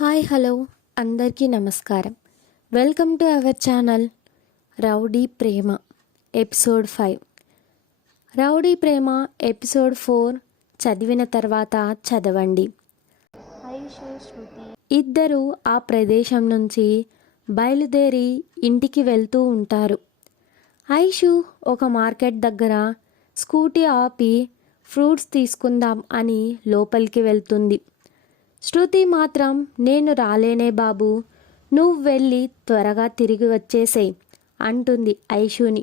Hi hello అందరికీ నమస్కారం. Welcome to our channel rowdy Prema episode 5. Rowdy Prema episode 4 చదివిన తర్వాత చదవండి. ఇద్దరు ఆ ప్రదేశం నుంచి బయలుదేరి ఇంటికి వెళ్తూ ఉంటారు. ఐషు ఒక మార్కెట్ దగ్గర స్కూటీ ఆపి ఫ్రూట్స్ తీసుకుందాం అని లోపలికి వెళ్తుంది. శృతి మాత్రం నేను రాలేనే బాబు, నువ్వు వెళ్ళి త్వరగా తిరిగి వచ్చేసేయ్ అంటుంది ఐషుని.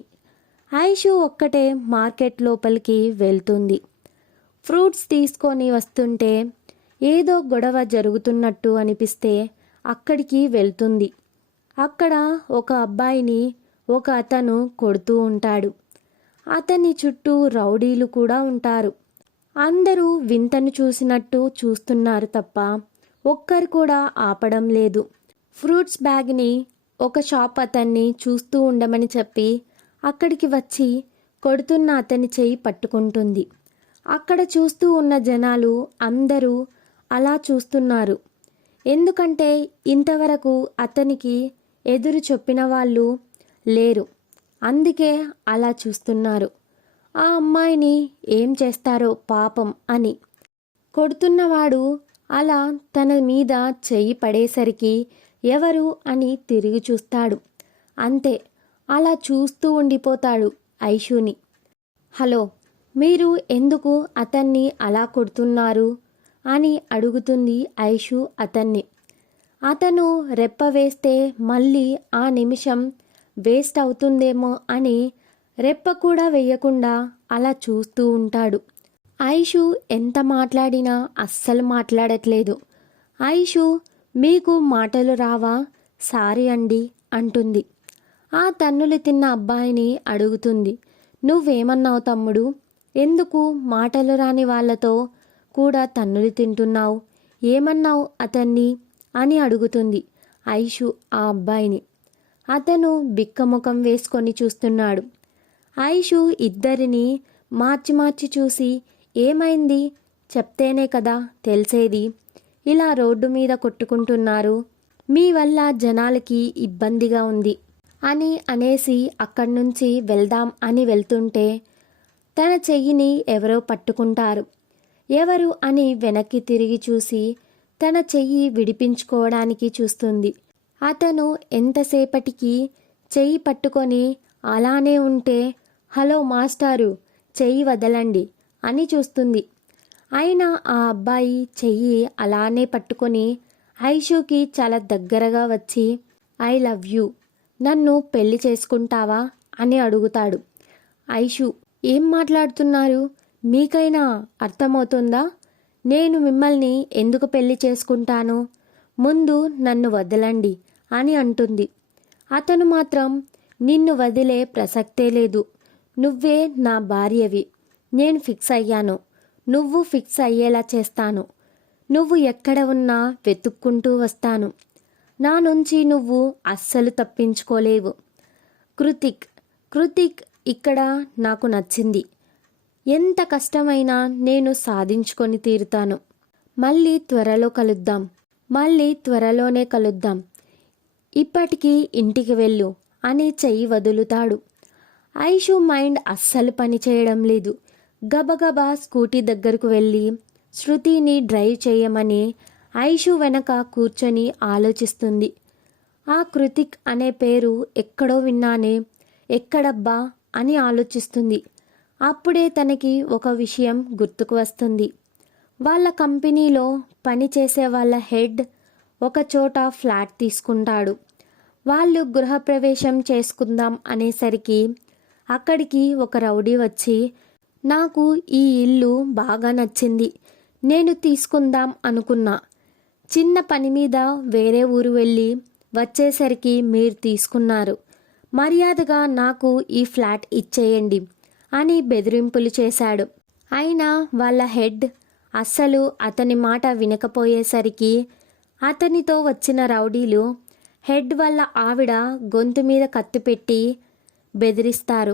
ఐషు ఒక్కటే మార్కెట్ లోపలికి వెళ్తుంది. ఫ్రూట్స్ తీసుకొని వస్తుంటే ఏదో గొడవ జరుగుతున్నట్టు అనిపిస్తే అక్కడికి వెళ్తుంది. అక్కడ ఒక అబ్బాయిని ఒక అతను కొడుతూ ఉంటాడు. అతని చుట్టూ రౌడీలు కూడా ఉంటారు. అందరూ వింతను చూసినట్టు చూస్తున్నారు తప్ప ఒక్కరు కూడా ఆపడం లేదు. ఫ్రూట్స్ బ్యాగ్ని ఒక షాప్ అతన్ని చూస్తూ ఉండమని చెప్పి అక్కడికి వచ్చి కొడుతున్న అతని చేయి పట్టుకుంటుంది. అక్కడ చూస్తూ ఉన్న జనాలు అందరూ అలా చూస్తున్నారు. ఎందుకంటే ఇంతవరకు అతనికి ఎదురు చెప్పిన వాళ్ళు లేరు. అందుకే అలా చూస్తున్నారు. ఆ అమ్మాయిని ఏం చేస్తారో పాపం అని. కొడుతున్నవాడు అలా తన మీద చెయ్యి పడేసరికి ఎవరు అని తిరిగి చూస్తాడు. అంతే, అలా చూస్తూ ఉండిపోతాడు ఐషుని. హలో, మీరు ఎందుకు అతన్ని అలా కొడుతున్నారు అని అడుగుతుంది ఐషు అతన్ని. అతను రెప్ప వేస్తే మళ్ళీ ఆ నిమిషం వేస్ట్ అవుతుందేమో అని రెప్ప కూడా వేయకుండా అలా చూస్తూ ఉంటాడు. ఐషు ఎంత మాట్లాడినా అస్సలు మాట్లాడట్లేదు. ఐషు, మీకు మాటలు రావా? సారీ అండి అంటుంది. ఆ తన్నులు తిన్న అబ్బాయిని అడుగుతుంది. నువ్వేమన్నావు తమ్ముడు? ఎందుకు మాటలు రాని వాళ్ళతో కూడా తన్నులు తింటున్నావు? ఏమన్నావు అతన్ని అని అడుగుతుంది ఐషు ఆ అబ్బాయిని. అతను బిక్కముఖం వేసుకొని చూస్తున్నాడు. ఐషు ఇద్దరిని మార్చి మార్చి చూసి, ఏమైంది చెప్తేనే కదా తెలిసేది, ఇలా రోడ్డు మీద కొట్టుకుంటున్నారు, మీ వల్ల జనాలకి ఇబ్బందిగా ఉంది అని అనేసి అక్కడి నుంచి వెళ్దాం అని వెళ్తుంటే తన చెయ్యిని ఎవరో పట్టుకుంటారు. ఎవరు అని వెనక్కి తిరిగి చూసి తన చెయ్యి విడిపించుకోవడానికి చూస్తుంది. అతను ఎంతసేపటికి చెయ్యి పట్టుకొని అలానే ఉంటే, హలో మాస్టారు, చెయ్యి వదలండి అని చూస్తుంది. అయినా ఆ అబ్బాయి చెయ్యి అలానే పట్టుకొని ఐషుకి చాలా దగ్గరగా వచ్చి, ఐ లవ్ యూ, నన్ను పెళ్లి చేసుకుంటావా అని అడుగుతాడు. ఐషు, ఏం మాట్లాడుతున్నారు? మీకైనా అర్థమవుతుందా? నేను మిమ్మల్ని ఎందుకు పెళ్లి చేసుకుంటాను? ముందు నన్ను వదలండి అని అంటుంది. అతను మాత్రం, నిన్ను వదిలే ప్రసక్తే లేదు, నువ్వే నా భార్యవి, నేను ఫిక్స్ అయ్యాను, నువ్వు ఫిక్స్ అయ్యేలా చేస్తాను, నువ్వు ఎక్కడ ఉన్నా వెతుక్కుంటూ వస్తాను, నా నుంచి నువ్వు అస్సలు తప్పించుకోలేవు. కృతిక్ ఇక్కడ నాకు నచ్చింది, ఎంత కష్టమైనా నేను సాధించుకొని తీరుతాను, మళ్ళీ త్వరలోనే కలుద్దాం, ఇప్పటికీ ఇంటికి వెళ్ళు అని చెయ్యి వదులుతాడు. ఐషు మైండ్ అస్సలు పని చేయడం లేదు. గబగబా స్కూటీ దగ్గరకు వెళ్ళి శృతిని డ్రైవ్ చేయమని ఐషు వెనక కూర్చొని ఆలోచిస్తుంది. ఆ కృతిక్ అనే పేరు ఎక్కడో విన్నానే, ఎక్కడబ్బా అని ఆలోచిస్తుంది. అప్పుడే తనకి ఒక విషయం గుర్తుకు వస్తుంది. వాళ్ళ కంపెనీలో పనిచేసే వాళ్ళ హెడ్ ఒక చోట ఫ్లాట్ తీసుకుంటాడు. వాళ్ళు గృహప్రవేశం చేసుకుందాం అనేసరికి అక్కడికి ఒక రౌడీ వచ్చి, నాకు ఈ ఇల్లు బాగా నచ్చింది, నేను తీసుకుందాం అనుకున్నా, చిన్న పని మీద వేరే ఊరు వెళ్ళి వచ్చేసరికి మీరు తీసుకున్నారు, మర్యాదగా నాకు ఈ ఫ్లాట్ ఇచ్చేయండి అని బెదిరింపులు చేశాడు. అయినా వాళ్ళ హెడ్ అస్సలు అతని మాట వినకపోయేసరికి అతనితో వచ్చిన రౌడీలు హెడ్ వాళ్ళ ఆవిడ గొంతు మీద కత్తి పెట్టి బెదిరిస్తారు.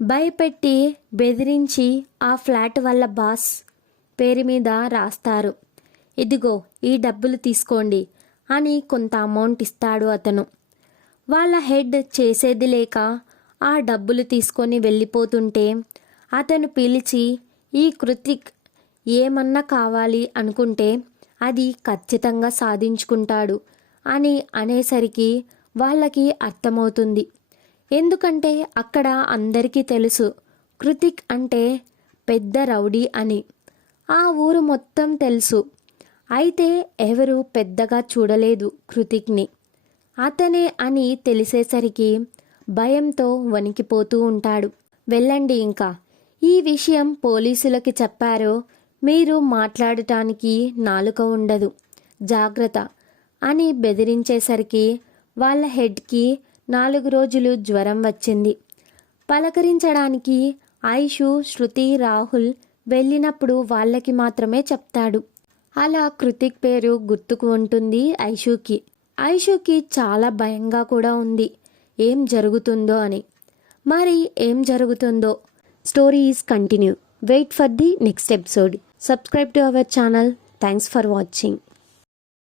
భయపెట్టి బెదిరించి ఆ ఫ్లాట్ వాళ్ళ బాస్ పేరు మీద రాస్తారు. ఇదిగో ఈ డబ్బులు తీసుకోండి అని కొంత అమౌంట్ ఇస్తాడు అతను. వాళ్ళ హెడ్ చేసేది లేక ఆ డబ్బులు తీసుకొని వెళ్ళిపోతుంటే అతను పిలిచి, ఈ కృతిక్ ఏమన్నా కావాలి అనుకుంటే అది ఖచ్చితంగా సాధించుకుంటాడు అని అనేసరికి వాళ్ళకి అర్థమవుతుంది. ఎందుకంటే అక్కడ అందరికీ తెలుసు కృతిక్ అంటే పెద్ద రౌడీ అని. ఆ ఊరు మొత్తం తెలుసు. అయితే ఎవరు పెద్దగా చూడలేదు కృతిక్ని. అతనే అని తెలిసేసరికి భయంతో వణికిపోతూ ఉంటాడు. వెళ్ళండి, ఇంకా ఈ విషయం పోలీసులకి చెప్పారో మీరు మాట్లాడటానికి నాలుక ఉండదు, జాగ్రత్త అని బెదిరించేసరికి వాళ్ళ హెడ్కి 4 రోజులు జ్వరం వచ్చింది. పలకరించడానికి ఐషు, శృతి, రాహుల్ వెళ్ళినప్పుడు వాళ్ళకి మాత్రమే చెప్తాడు. అలా కృతిక్ పేరు గుర్తుకు ఉంటుంది ఐషుకి. ఐషుకి చాలా భయంగా కూడా ఉంది, ఏం జరుగుతుందో అని. మరి ఏం జరుగుతుందో? Story is continue. Wait for the next episode. Subscribe to our channel. Thanks for watching.